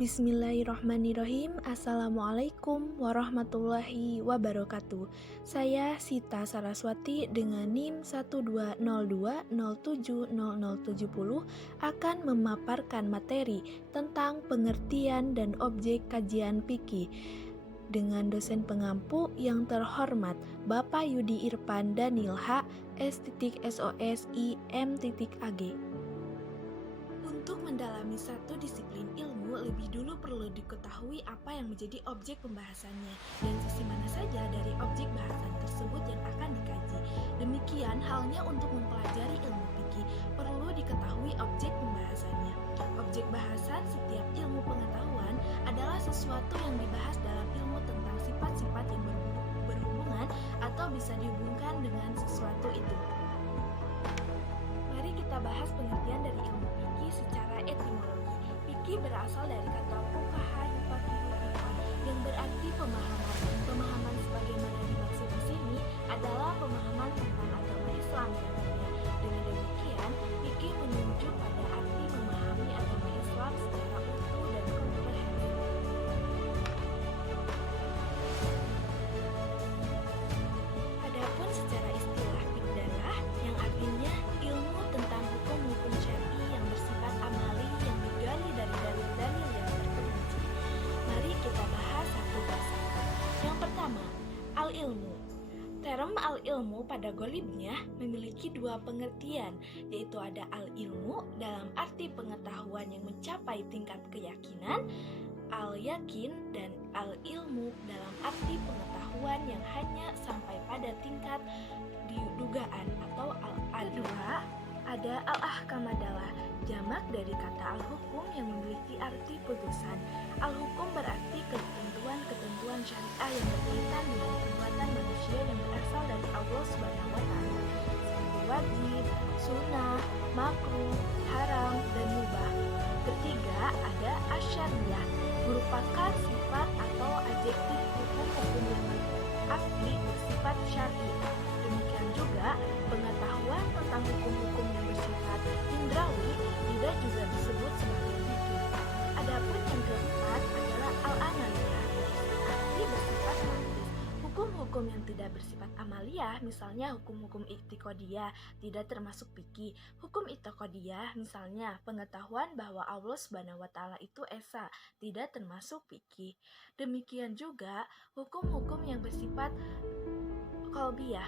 Bismillahirrahmanirrahim. Assalamualaikum warahmatullahi wabarakatuh. Saya Sita Saraswati dengan NIM 1202070070 akan memaparkan materi tentang pengertian dan objek kajian fikih dengan dosen pengampu yang terhormat Bapak Yudi Irfan Danilha S.SOSI.M.AG. Untuk mendalami satu disiplin ilmu, lebih dulu perlu diketahui apa yang menjadi objek pembahasannya dan sisi mana saja dari objek bahasan tersebut yang akan dikaji. Demikian halnya untuk mempelajari ilmu fikih, perlu diketahui objek pembahasannya. Objek bahasan setiap ilmu pengetahuan adalah sesuatu yang dibahas dalam ilmu tentang sifat-sifat yang berhubungan atau bisa dihubungkan dengan sesuatu itu. Mari kita bahas pengertian dari ilmu fikih secara etimologi. Fikih berasal dari kata fuqaha yufaqihu fiqhan yang berarti pemahaman. Pemahaman sebagaimana dimaksud di sini adalah pemahaman tentang agama Islam tentunya. Dengan demikian, fikih menunjuk pada arti memahami agama Islam secara utuh dan komprehensif. Adapun secara istilah fikdalah yang artinya ilmu tentang hukum-hukum syar'i yang bersifat amali yang digali dari dalil-dalil yang terperinci. Mari kita bahas satu persatu. Yang pertama, al-ilmu. Term al-ilmu pada golibnya memiliki dua pengertian, yaitu ada al-ilmu dalam arti pengetahuan yang mencapai tingkat keyakinan, al-yakin, dan al-ilmu dalam arti pengetahuan yang hanya sampai pada tingkat dugaan atau al-adwa. Ada al-ahkam adalah jamak dari kata al-hukum yang memiliki arti putusan. Al-hukum berarti ketentuan-ketentuan syariah yang berkaitan dengan perbuatan manusia yang berasal dari Allah Subhanahu wa Ta'ala, seperti wajib, sunnah, makruh, haram, dan mubah. Ketiga, ada asyariyah, merupakan sifat atau adjektif hukum-hukum yang asli bersifat syar'i. Demikian juga pengetahuan tentang hukum-hukum yang bersifat indrawi tidak juga disebut sebagai fikih. Adapun yang keempat adalah al-amaliyah, arti bersifat praktis. Hukum-hukum yang tidak bersifat amaliyah, misalnya hukum-hukum i'tiqadiyah, tidak termasuk fikih. Hukum i'tiqadiyah, misalnya pengetahuan bahwa Allah Subhanahu wa Ta'ala itu esa, tidak termasuk fikih. Demikian juga hukum-hukum yang bersifat qalbiyah,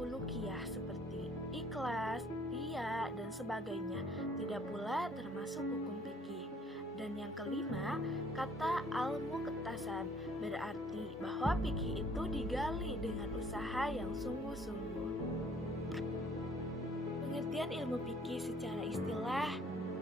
hulukiyah seperti ikhlas, riya, dan sebagainya, tidak pula termasuk hukum fikih. Dan yang kelima, kata al-muqtasab berarti bahwa fikih itu digali dengan usaha yang sungguh-sungguh. Pengertian ilmu fikih secara istilah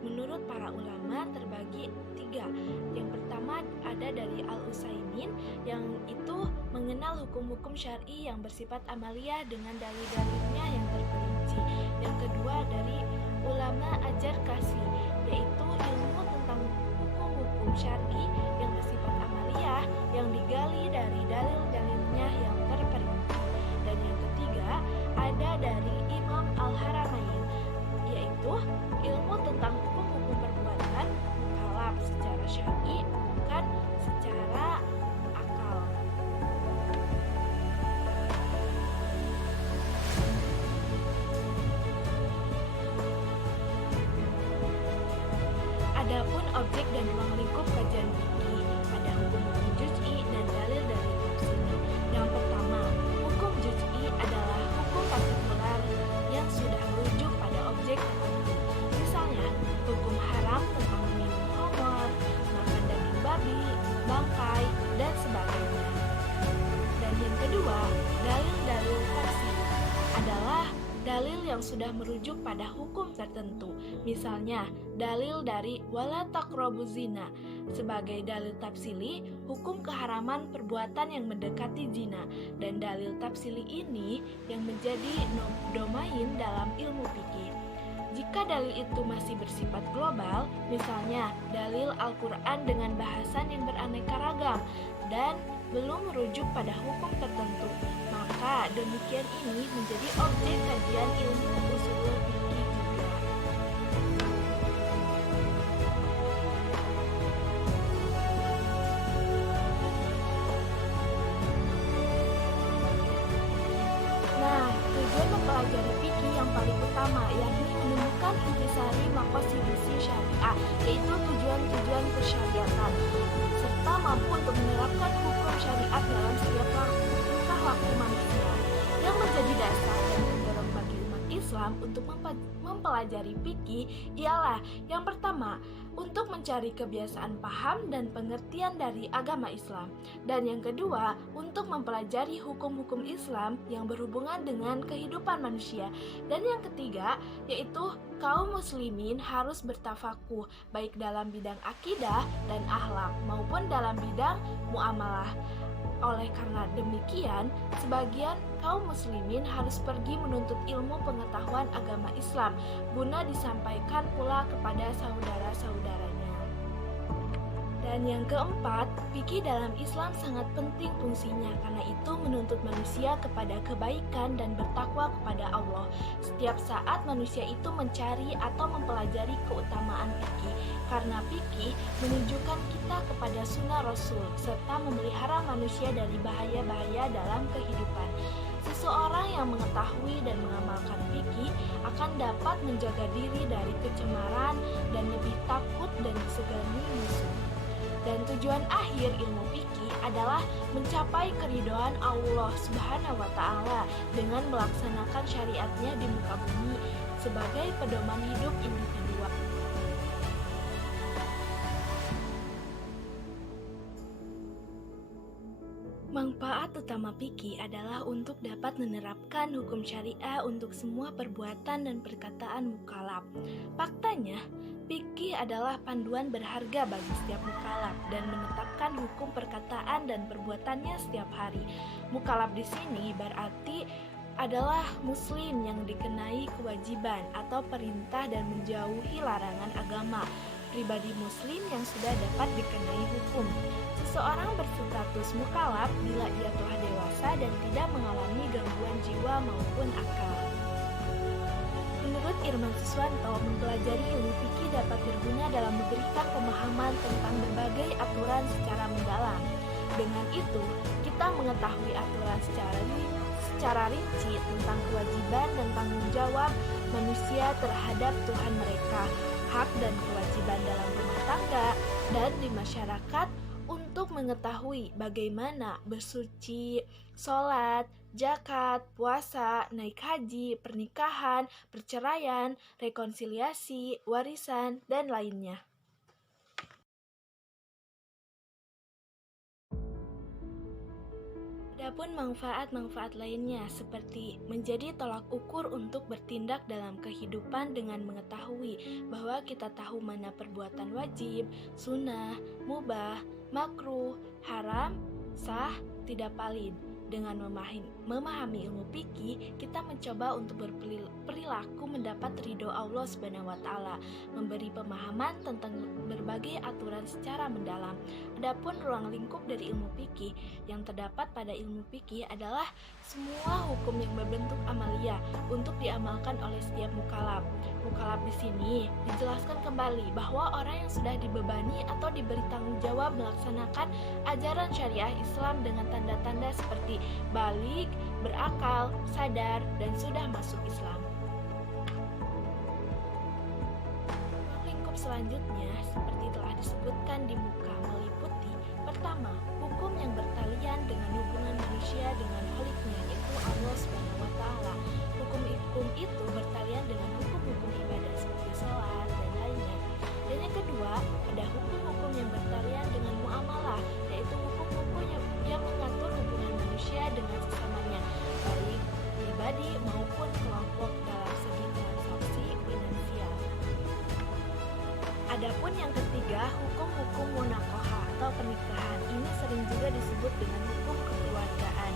menurut para ulama terbagi tiga. Yang pertama ada dari Al-Utsaimin, yang itu mengenal hukum-hukum syar'i yang bersifat amaliyah dengan dalil-dalilnya yang terperinci. Yang kedua dari ulama Ajar-Kasi, yaitu ilmu tentang hukum-hukum syar'i yang bersifat amaliyah yang digali dari dalil-dalilnya yang terperinci. Dan yang ketiga ada dari Imam Al-Haramain, yaitu ilmu tentang hukum-hukum perbuatan mukallaf secara syar'i, bukan secara akal. Adapun objek dan ruang lingkup kajian fikih, ada hukum-hukum juz'i dan dalil-dalil tafsili. Yang pertama, hukum juz'i adalah hukum partikular yang sudah merujuk pada objek tertentu. Misalnya, hukum haram tentang minum khamar, makan daging babi, bangkai, dan sebagainya. Dan yang kedua, dalil-dalil tafsili adalah dalil yang sudah merujuk pada hukum tertentu. Misalnya, dalil dari wala taqrabuz zina sebagai dalil tafsili, hukum keharaman perbuatan yang mendekati zina. Dan dalil tafsili ini yang menjadi domain dalam ilmu fikih. Jika dalil itu masih bersifat global, misalnya dalil Al-Quran dengan bahasan yang beraneka ragam dan belum merujuk pada hukum tertentu, maka demikian ini menjadi objek kajian ilmu ushul fikih juga. yaitu tujuan-tujuan persyariatan, serta mampu untuk menerapkan hukum syariat dalam setiap tingkah laku manusia. Yang menjadi dasar dan mendorong bagi umat Islam untuk mempelajari fikih ialah yang pertama, untuk mencari kebiasaan paham dan pengertian dari agama Islam, dan yang kedua, untuk mempelajari hukum-hukum Islam yang berhubungan dengan kehidupan manusia, dan yang ketiga, yaitu kaum muslimin harus bertafakuh baik dalam bidang akidah dan akhlak maupun dalam bidang muamalah. Oleh karena demikian, sebagian kaum muslimin harus pergi menuntut ilmu pengetahuan agama Islam guna disampaikan pula kepada saudara-saudaranya. Dan yang keempat, fikih dalam Islam sangat penting fungsinya, karena itu menuntut manusia kepada kebaikan dan bertakwa kepada Allah. Setiap saat manusia itu mencari atau mempelajari keutamaan fikih, karena fikih menunjukkan kita kepada sunnah Rasul, serta memelihara manusia dari bahaya-bahaya dalam kehidupan. Seseorang yang mengetahui dan mengamalkan fikih akan dapat menjaga diri dari kecemaran dan lebih takut dan disegani musuh. Dan tujuan akhir ilmu fikih adalah mencapai keridhaan Allah Subhanahu wa Ta'ala dengan melaksanakan syariatnya di muka bumi sebagai pedoman hidup individual. Manfaat utama fikih adalah untuk dapat menerapkan hukum syariah untuk semua perbuatan dan perkataan mukallaf. Faktanya, fikih adalah panduan berharga bagi setiap mukallaf dan menetapkan hukum perkataan dan perbuatannya setiap hari. Mukallaf di sini berarti adalah muslim yang dikenai kewajiban atau perintah dan menjauhi larangan agama. Pribadi muslim yang sudah dapat dikenai hukum. Seseorang berstatus mukallaf bila ia telah dewasa dan tidak mengalami gangguan jiwa maupun akal. Menurut Irman Siswanto, mempelajari ilmu fikih dapat berguna dalam memberikan pemahaman tentang berbagai aturan secara mendalam. Dengan itu, kita mengetahui aturan secara rinci tentang kewajiban dan tanggung jawab manusia terhadap Tuhan mereka, hak dan kewajiban dalam rumah tangga dan di masyarakat, untuk mengetahui bagaimana bersuci, sholat, zakat, puasa, naik haji, pernikahan, perceraian, rekonsiliasi, warisan, dan lainnya. Adapun manfaat-manfaat lainnya seperti menjadi tolak ukur untuk bertindak dalam kehidupan dengan mengetahui bahwa kita tahu mana perbuatan wajib, sunnah, mubah, makruh, haram, sah, tidak valid. Dengan memahami ilmu fikih, kita mencoba untuk berperilaku mendapat ridho Allah Subhanahu wa Ta'ala, memberi pemahaman tentang berbagai aturan secara mendalam. Adapun ruang lingkup dari ilmu fikih yang terdapat pada ilmu fikih adalah semua hukum yang berbentuk amalia untuk diamalkan oleh setiap mukallaf. Mukallaf di sini dijelaskan kembali bahwa orang yang sudah dibebani atau diberi tanggung jawab melaksanakan ajaran syariah Islam dengan tanda-tanda seperti baligh, berakal, sadar, dan sudah masuk Islam. Lingkup selanjutnya seperti telah disebutkan di muka meliputi: pertama, hukum yang bertalian dengan hubungan manusia dengan Khaliknya, yaitu Allah Subhanahu wa Ta'ala. Hukum-hukum itu bertalian dengan hukum-hukum ibadah seperti sholat dan lainnya. Dan yang kedua, ada hukum-hukum yang bertalian dengan muamalah, yaitu hukum-hukum yang mengatur hubungan manusia dengan sesamanya, baik pribadi maupun kelompok dalam segi transaksi finansial. Adapun yang ketiga, hukum-hukum munakohah atau pernikahan. Ini sering juga disebut dengan hukum kekeluargaan.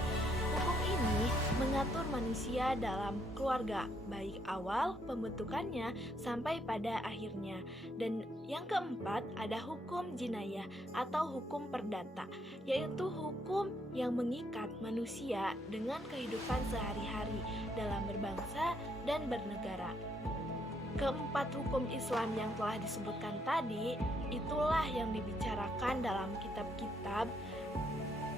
Hukum ini mengatur manusia dalam keluarga, baik awal pembentukannya sampai pada akhirnya. Dan yang keempat, ada hukum jinayah atau hukum perdata, yaitu hukum yang mengikat manusia dengan kehidupan sehari-hari dalam berbangsa dan bernegara. Keempat hukum Islam yang telah disebutkan tadi, itulah yang dibicarakan dalam kitab-kitab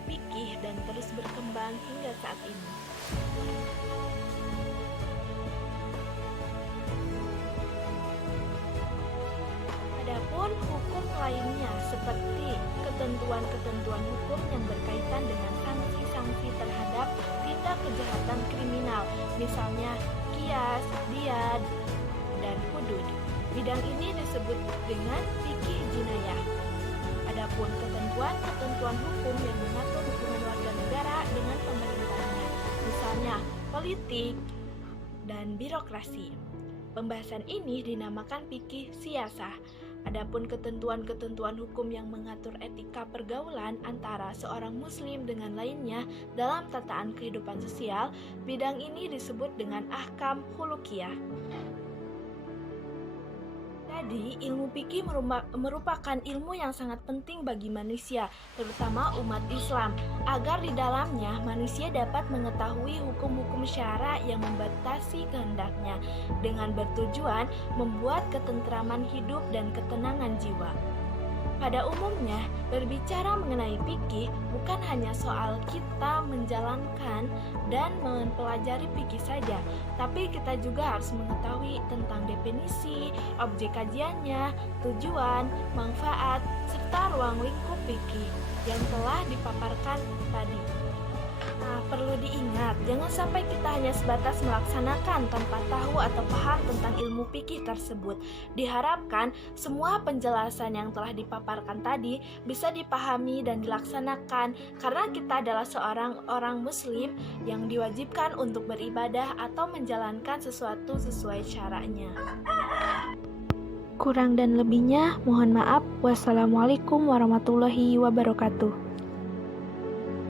fikih dan terus berkembang hingga saat ini. Adapun Adapun hukum lainnya seperti ketentuan-ketentuan hukum yang berkaitan dengan sanksi-sanksi terhadap tindak kejahatan kriminal, misalnya qiyas, diyat, dan hudud. Bidang ini disebut dengan fikih jinayah. Adapun ketentuan-ketentuan hukum yang mengatur hubungan warga negara dengan pemerintahnya, misalnya politik dan birokrasi. Pembahasan ini dinamakan fikih siyasah. Adapun ketentuan-ketentuan hukum yang mengatur etika pergaulan antara seorang muslim dengan lainnya dalam tataan kehidupan sosial, bidang ini disebut dengan ahkam khuluqiyah. Jadi, ilmu fikih merupakan ilmu yang sangat penting bagi manusia, terutama umat Islam, agar di dalamnya manusia dapat mengetahui hukum-hukum syara yang membatasi kehendaknya, dengan bertujuan membuat ketentraman hidup dan ketenangan jiwa. Pada umumnya, berbicara mengenai fikih bukan hanya soal kita menjalankan dan mempelajari fikih saja, tapi kita juga harus mengetahui tentang definisi, objek kajiannya, tujuan, manfaat, serta ruang lingkup fikih yang telah dipaparkan tadi. Nah, perlu diingat, jangan sampai kita hanya sebatas melaksanakan tanpa tahu atau paham tentang ilmu fikih tersebut. Diharapkan semua penjelasan yang telah dipaparkan tadi bisa dipahami dan dilaksanakan, karena kita adalah seorang orang muslim yang diwajibkan untuk beribadah atau menjalankan sesuatu sesuai syara'nya. Kurang dan lebihnya mohon maaf. Wassalamualaikum warahmatullahi wabarakatuh.